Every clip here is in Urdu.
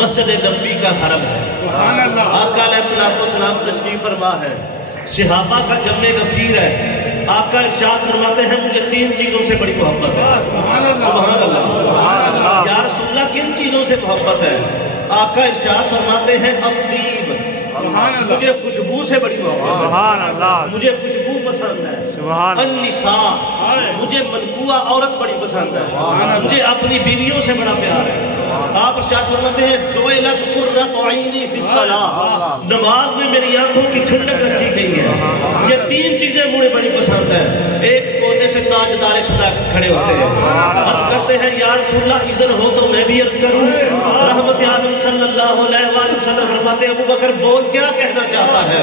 مسجد نبوی کا حرم ہے، آقا علیہ السلام تشریف فرما ہے، صحابہ کا جمع غفیر ہے۔ آقا ارشاد فرماتے ہیں مجھے 3 چیزوں سے بڑی محبت ہے۔ سبحان اللہ۔ یا رسول اللہ کن چیزوں سے محبت ہے؟ آقا ارشاد فرماتے ہیں الطیب، مجھے خوشبو سے بڑی محبت ہے، مجھے خوشبو پسند ہے۔ النساء، مجھے منقوع عورت بڑی پسند ہے، مجھے اپنی بیویوں سے بڑا پیار ہے۔ آپ ارشاد فرماتے ہیں جعلت قرۃ عینی فی الصلاۃ، نماز میں میری آنکھوں کی ٹھنڈک رکھی گئی ہے۔ یہ 3 چیزیں مجھے بڑی پسند ہیں۔ ایک کونے سے تاجدار صداقت کھڑے ہوتے ہیں، عرض کرتے ہیں یا رسول اللہ اذن ہو تو میں بھی عرض کروں۔ رحمت عالم صلی اللہ علیہ وآلہ وسلم فرماتے ہیں ابو بکر بول کیا کہنا چاہتا ہے؟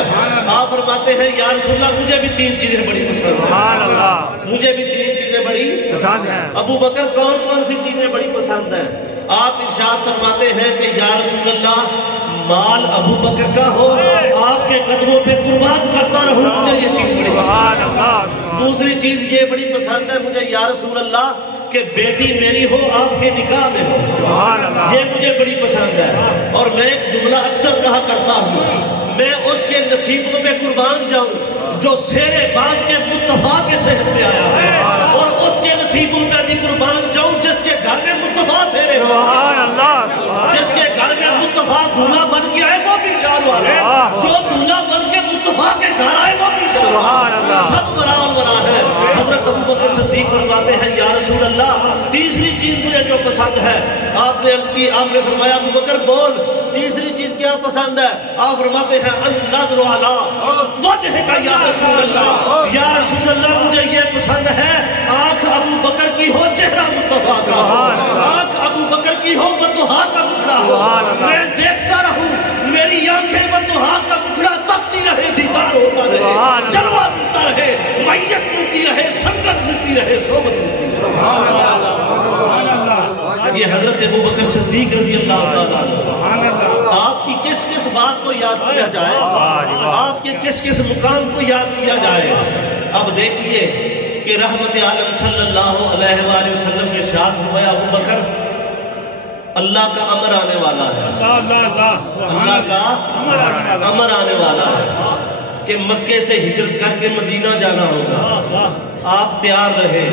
آپ فرماتے ہیں یا رسول اللہ مجھے بھی 3 چیزیں بڑی پسند ہیں، مجھے بھی 3 چیزیں بڑی پسند ہیں۔ ابو بکر کون کون سی چیزیں بڑی پسند ہیں؟ آپ ارشاد فرماتے ہیں کہ یا رسول اللہ مال ابو بکر کا ہو، آپ کے قدموں پہ قربان کرتا رہوں، مجھے یہ چیز بڑی پسند ہے۔ دوسری چیز یہ بڑی پسند ہے مجھے یا رسول اللہ کہ بیٹی میری ہو آپ کے نکاح میں ہو، یہ مجھے بڑی پسند ہے۔ اور میں ایک جملہ اکثر کہا کرتا ہوں، میں اس کے نصیبوں پہ قربان جاؤں جو سیرے باندھ کے مصطفیٰ کے صحت پہ آیا ہے، اور اس کے نصیبوں پہ بھی قربان جاؤں جس کے گھر میں مصطفیٰ سیرے جس کے گھر میں مصطفیٰ دولہا بن کے آئے وہ بھی شان والا ہے، جو دولہا بن کے مصطفیٰ کے گھر آئے وہ بھی شان والا ہے، سب ورا الورا ہے۔ حضرت ابو بکر صدیق فرماتے ہیں یا رسول اللہ تیسری چیز مجھے جو پسند ہے، آپ نے عرض کی، آپ نے فرمایا ابو بکر بول تیسری چیز کیا پسند ہے؟ آپ فرماتے ہیں النظر علی وجہک یا رسول اللہ، یا رسول اللہ مجھے یہ پسند ہے آنکھ ابو بکر کی ہو چہرہ مصطفیٰ کا ہو، آنکھ ابو بکر کی ہو وضحا کا مکڑا ہو، میں دیکھتا رہوں میری آنکھیں وضحا کا مکڑا تکتی رہے، دیدار ہوتا رہے، جلوہ ملتا رہے، میت ملتی رہے، سنگت ملتی رہے، صحبت ملتی رہے۔ یہ حضرت ابو بکر صدیق رضی اللہ تعالیٰ عنہ، آپ کی کس کس بات کو یاد کیا جائے، آپ کے کس کس مقام کو یاد کیا جائے۔ اب دیکھیے کہ رحمت عالم صلی اللہ علیہ وآلہ وسلم نے ارشاد فرمایا ابو بکر اللہ کا امر آنے والا ہے، اللہ کا امر آنے والا ہے کہ مکے سے ہجرت کر کے مدینہ جانا ہوگا، آپ تیار رہے۔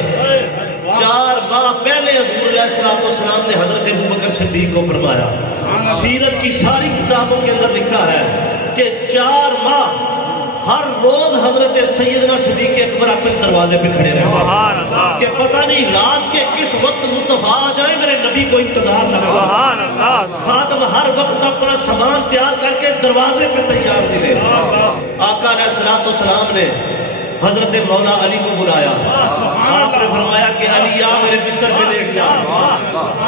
4 ماہ پہلے حضور علیہ السلام نے حضرت ابو بکر صدیق کو فرمایا، سیرت کی ساری کتابوں کے اندر لکھا ہے کہ 4 ماہ ہر روز حضرت سیدنا صدیق اکبر اپنے دروازے پہ کھڑے رہے کہ پتہ نہیں رات کے کس وقت مصطفیٰ آ جائے، میرے نبی کو انتظار نہ کرے۔ خادم ہر وقت اپنا سامان تیار کر کے دروازے پہ تیار ملے۔ آقا علیہ السلام نے حضرت مولا علی کو بلایا، آپ نے فرمایا کہ علی آ میرے بستر پہ لیٹ جا،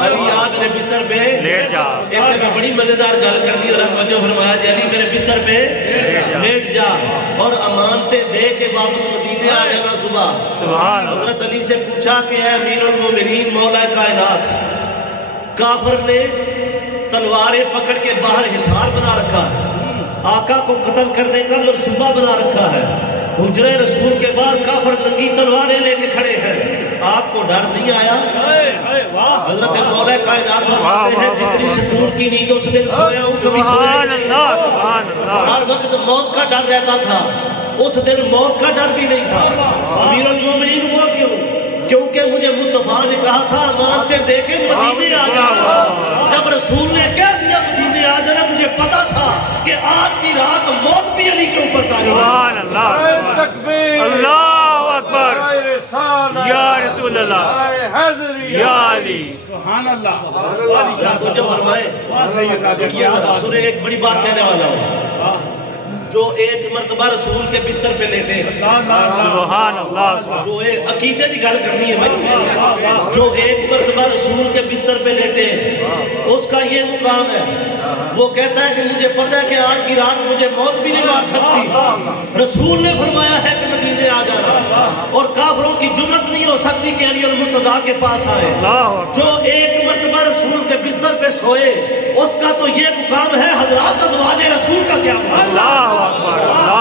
علی آ میرے بستر پہ لیٹ جا۔ ایک میں بڑی مزیدار گل کرنی ذرا توجہ فرمایا جی، علی میرے بستر پہ لیٹ جا اور امانتیں دے کے واپس مدینے آ جانا صبح۔ حضرت علی سے پوچھا کہ اے امیر المومنین مولا کائنات، کافر نے تلواریں پکڑ کے باہر حصار بنا رکھا ہے، آقا کو قتل کرنے کا منصوبہ بنا رکھا ہے، حجرہ رسول کے باہر کافر ننگی تلواریں لے کے کھڑے ہیں، آپ کو ڈر نہیں آیا؟ حضرت مولا کائنات فرماتے ہیں جتنی سکون کی نیند اس دن سویا ہوں کبھی سویا نہیں، ہر وقت موت کا ڈر رہتا تھا، اس دن موت کا ڈر بھی نہیں تھا۔ امیر المومنین ہوا کیوں؟ کیونکہ مجھے مصطفیٰ نے کہا تھا امانتیں دے کے مدینے آ جانا۔ جب رسول نے کہہ دیا مدینے آ جانا، مجھے پتا تھا کہ آج کی رات موت بھی علی کے اوپر تاری ہوگی۔ اللہ اکبر، یا رسول اللہ، یا علی، سبحان اللہ۔ جو فرمائے سورہ ایک بڑی بات کہنے والا ہوں، جو ایک مرتبہ رسول کے بستر پہ لیٹے، سبحان اللہ، جو ایک عقیدے کی گل کرنی ہے بھائی، جو ایک مرتبہ رسول کے بستر پہ لیٹے اس کا یہ مقام ہے، وہ کہتا ہے کہ مجھے پتہ ہے کہ آج کی رات مجھے موت بھی نہیں مار سکتی، رسول نے فرمایا ہے کہ مدینے آ جانا، اور کافروں کی جرت نہیں ہو سکتی کہ علی المرتضیٰ کے پاس آئے۔ جو ایک مرتبہ رسول کے بستر پہ سوئے اس کا تو یہ مقام ہے، حضرات ازواج رسول کا کیا مقام؟ اللہ اکبر، اللہ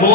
2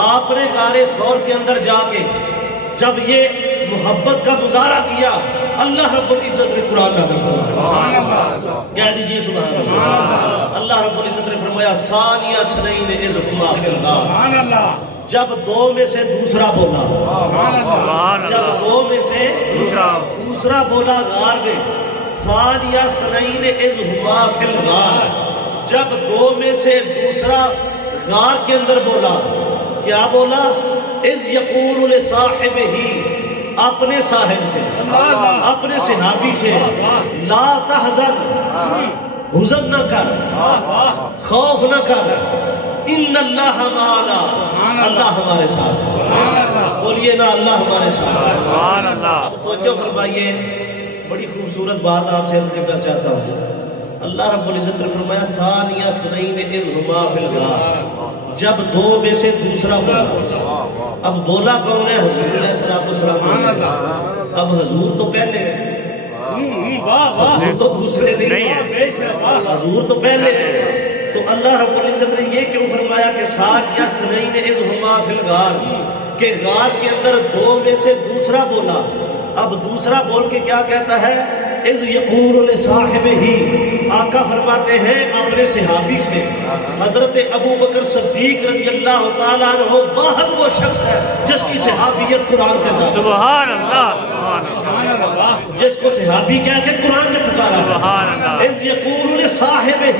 آپ نے غار ثور کے اندر جا کے جب یہ محبت کا مظاہرہ کیا، اللہ رب العزت نے قرآن نازل فرمایا، کہہ دیجئے سبحان اللہ۔ اللہ رب العزت نے فرمایا ثانی اثنین اذ ہما فی الغار، جب دو میں سے دوسرا بولا، جب دو میں سے دوسرا بولا غار میں، ثانی اثنین اذ ہما فی الغار، جب دو میں سے دوسرا غار کے اندر بولا، کیا بولا؟ اذ یقول لصاحبہ، اپنے صاحب سے، اپنے صحابی سے، لا تحزن، حزن نہ کر، خوف نہ کر، ان اللہ معنا، اللہ ہمارے ساتھ، بولیے نا اللہ ہمارے ساتھ۔ توجہ فرمائیے، بڑی خوبصورت بات آپ سے عرض کرنا چاہتا ہوں۔ اللہ رب العزت نے فرمایا ثانی اثنین اذ ہما فی الغار، جب دو میں سے دوسرا بولا۔ اب بولا کون ہے؟ حضور علیہ السلام۔ اب حضور تو پہلے ہے، حضور تو دوسرے نہیں ہے، حضور تو پہلے ہے۔ تو اللہ رب العزت نے یہ کیوں فرمایا کہ ثانی اثنین اذ ہما فی الغار، کہ غار کے اندر دو میں سے دوسرا بولا۔ اب دوسرا بول کے کیا کہتا ہے؟ اذ یقول لصاحبہ، آقا فرماتے ہیں اپنے صحابی سے، حضرت ابو بکر صدیق رضی اللہ تعالیٰ عنہ واحد وہ شخص ہے جس کی صحابیت قرآن سے زیادہ، سبحان اللہ، جس کو صحابی کہہ کے قرآن نے پکارا ہے۔ اذ یقول لصاحبہ،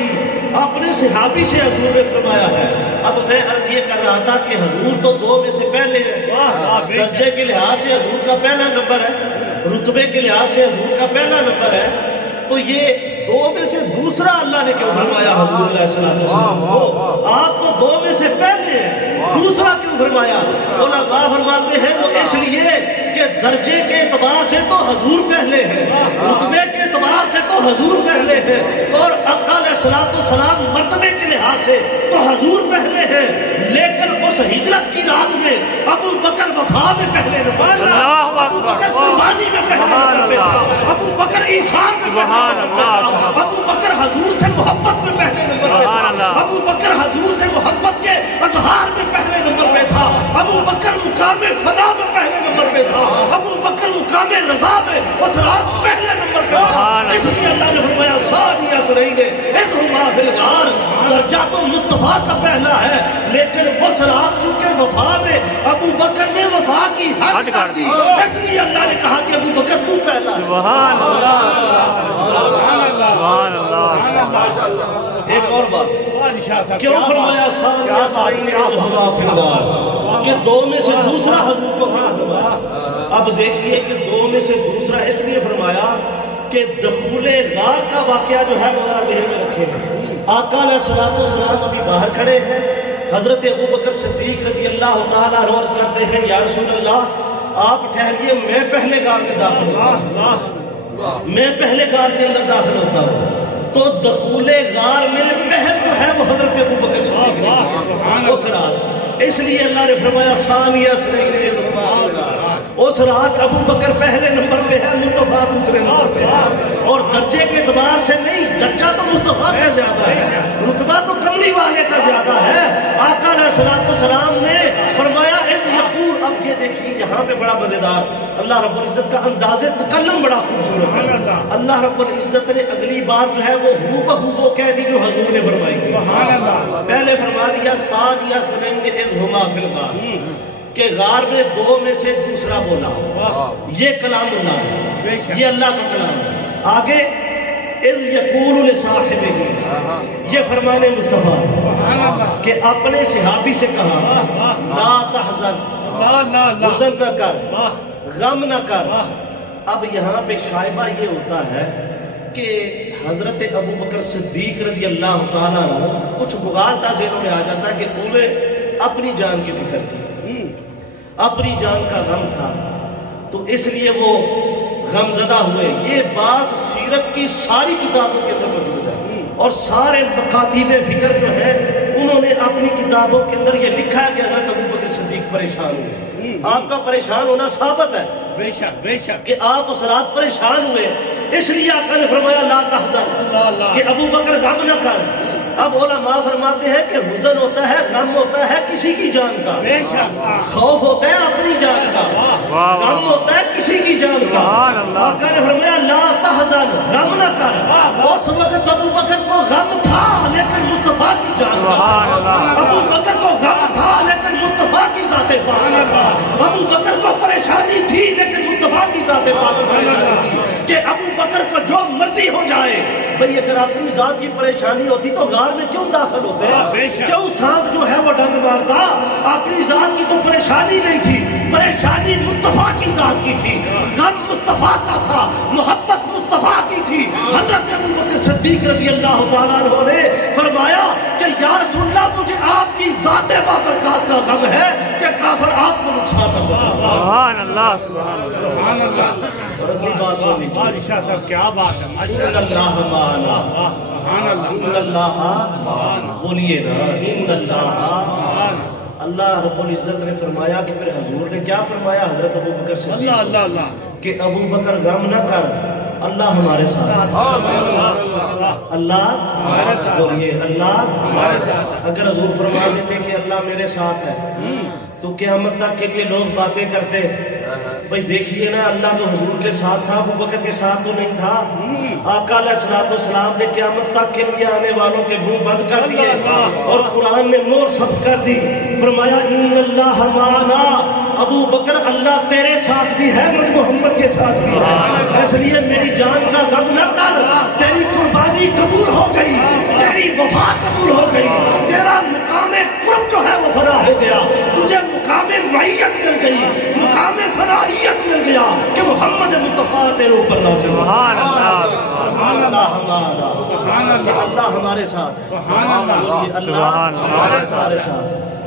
اپنے صحابی سے حضور نے فرمایا ہے۔ اب میں عرض یہ کر رہا تھا کہ حضور تو دو میں سے پہلے ہے، درجے کے لحاظ سے حضور کا پہلا نمبر ہے، رتبے کے لحاظ سے حضور کا پہلا نمبر ہے، تو یہ دو میں سے دوسرا اللہ نے کیوں فرمایا حضور علیہ السلام کو؟ آپ تو دو میں سے پہلے ہیں، دوسرا کیوں فرمایا؟ علماء فرماتے ہیں وہ اس لیے کہ درجے کے اعتبار سے تو حضور پہلے ہیں، رتبے کے اعتبار سے تو حضور پہلے ہیں، اور آقا علیہ السلام مرتبے کے لحاظ سے تو حضور پہلے ہیں، لیکن اس ہجرت کی رات میں ابو بکر وفا میں پہلے نمبر پہ تھا، ابو بکر قربانی میں پہلے نمبر پہ تھا، ابو بکر ایثار میں پہلے نمبر پہ تھا، ابو بکر حضور سے محبت میں پہلے نمبر پہ تھا، ابو بکر حضور سے محبت کے اظہار میں پہلے نمبر پہ تھا، ابو بکر مقام فنا میں پہلے نمبر پہ تھا، ابو بکر مقام رضا میں اس رات پہلے نمبر پہ تھا۔ اس لیے اللہ نے فرمایا ثانی اثنین اذ ہما فی الغار، درجہ تو مصطفیٰ کا پہلا ہے، لیکن اس رات چونکہ وفا میں ابو بکر نے وفا کی حد کر دی، اس لیے اللہ نے کہا کہ ابو بکر تو پہلا ہے۔ سبحان اللہ، سبحان اللہ۔ ایک اور بات، کیوں فرمایا ثانی اثنین اذ ہما فی الغار، کہ دو میں سے دوسرا حضور کو کیوں فرمایا؟ اب دیکھیے کہ دو میں سے دوسرا اس لیے فرمایا کہ دخول غار کا واقعہ جو ہے وہ ذرا ذہن میں رکھیں گے۔ آقا علیہ السلام ابھی باہر کھڑے ہیں، حضرت ابو بکر صدیق رضی اللہ تعالیٰ عنہ عرض کرتے ہیں یا رسول اللہ آپ ٹھہریے، میں پہلے غار میں داخل ہوتا ہوں، میں پہلے غار کے اندر داخل ہوتا ہوں۔ تو دخول غار میں پہل جو ہے وہ حضرت ابو بکر صدیق نے اس رات، اس لیے اللہ نے فرمایا ثانی اثنین اذ ہما فی الغار، اس رات ابو بکر پہلے نمبر پہ ہے، مصطفیٰ دوسرے نمبر پہ ہے، اور درجے کے اعتبار سے نہیں، درجہ تو مصطفیٰ کا زیادہ ہے، رتبہ تو کملی والے کا زیادہ ہے۔ آقا علیہ السلام نے فرمایا اذ یقول، اب یہ دیکھیے یہاں پہ بڑا مزیدار، اللہ رب العزت کا انداز تکلم بڑا خوبصورت ہے۔ اللہ رب العزت نے اگلی بات جو ہے وہ ہو بہو وہ کہہ دی جو حضور نے فرمائی تھی۔ پہلے فرما دیا ثانی اثنین اذ ہما فی الغار، کہ غار میں دو میں سے دوسرا بولا، یہ کلام اللہ ہے، یہ اللہ کا کلام ہے۔ آگے اذ یقول لصاحبہ، یہ فرمان مصطفیٰ ہے کہ اپنے صحابی سے کہا لا تحزن، حزن نہ کر، غم نہ کر۔ اب یہاں پہ شائبہ یہ ہوتا ہے کہ حضرت ابو بکر صدیق رضی اللہ تعالیٰ عنہ کچھ مغالطہ ذہنوں میں آ جاتا ہے کہ انہیں اپنی جان کی فکر تھی، اپنی جان کا غم تھا، تو اس لیے وہ غم زدہ ہوئے۔ یہ بات سیرت کی ساری کتابوں کے اندر موجود ہے، اور سارے مکاتیب فکر جو ہیں انہوں نے اپنی کتابوں کے اندر یہ لکھا ہے کہ حضرت ابو بکر صدیق پریشان ہوئے۔ آپ کا پریشان ہونا ثابت ہے بے شک کہ آپ اس رات پریشان ہوئے، اس لیے آقا نے فرمایا لا تحزن، کہ ابو بکر غم نہ کر، اب علماء فرماتے ہیں کہ حزن ہوتا ہے، غم ہوتا ہے کسی کی جان کا، خوف ہوتا ہے اپنی جان کا، غم ہوتا ہے کسی کی جان کا۔ آقا نے فرمایا لا تحزن، غم نہ کر۔ اس وقت ابو بکر کو غم تھا لیکن مصطفیٰ کی جان کا، ابو بکر کو غم تھا لیکن مصطفیٰ کی ذات پاک تھا، ابو بکر کو پریشانی تھی لیکن مصطفیٰ کی ذات پاک کی پریشانی تھی کہ ابو بکر کو جو مرضی ہو جائے۔ بھئی اگر اپنی ذات کی پریشانی ہوتی تو غار میں کیوں داخل ہوتے ہیں؟ کیوں سانپ جو ہے وہ ڈنگ مارتا؟ اپنی ذات کی تو پریشانی نہیں تھی، پریشانی مصطفیٰ کی ذات کی تھی، غم مصطفیٰ کا تھا، محبت مصطفیٰ کی تھی۔ حضرت ابو بکر صدیق رضی اللہ تعالیٰ عنہ نے فرمایا کہ یا رسول اللہ مجھے آپ کی ذات بابرکات کا غم ہے کہ کافر آپ کو نقصان نہ پہنچائے۔ سبحان اللہ، سبحان اللہ۔ اور اگلی بات سن لیجیے، بادشاہ صاحب کیا بات ہے، ماشاء ان اللہ معنا، سبحان اللہ، ان اللہ بولیے نا، ان اللہ۔ اللہ رب العزت نے فرمایا کہ پھر حضور نے کیا فرمایا حضرت ابو بکر سے؟ اللہ اللہ اللہ، کہ ابو بکر غم نہ کر، اللہ ہمارے ساتھ ہے۔ اللہ بولیے اللہ۔ اگر حضور فرما دیتے کہ اللہ میرے ساتھ ہے تو قیامت تک کے لیے لوگ باتیں کرتے بھئی دیکھیے نا اللہ تو حضور کے ساتھ تھا، ابو بکر کے ساتھ تو نہیں تھا۔ آقا علیہ السلام نے قیامت تک کے لیے آنے والوں کے منہ بند کر دیے اور قرآن نے مور ثبت کر دی، فرمایا ان اللہ معنا، ابو بکر اللہ تیرے ساتھ بھی ہے، مجھ محمد کے ساتھ بھی ہے، اس لیے میری جان کا غم نہ کر، تیری قربانی قبول ہو گئی، تیری وفا قبول ہو گئی، تیرا مقام قرب جو ہے وہ فنا ہو گیا، تجھے مقام معیت مل گئی، مقام فنائیت مل گیا کہ محمد مصطفیٰ تیرے اوپر نازل ہوا۔ سبحان اللہ، سبحان اللہ ہمارا، سبحان کہ اللہ، اللہ ہمارے ساتھ ہے، سبحان اللہ، اللہ ہمارے ساتھ ہے۔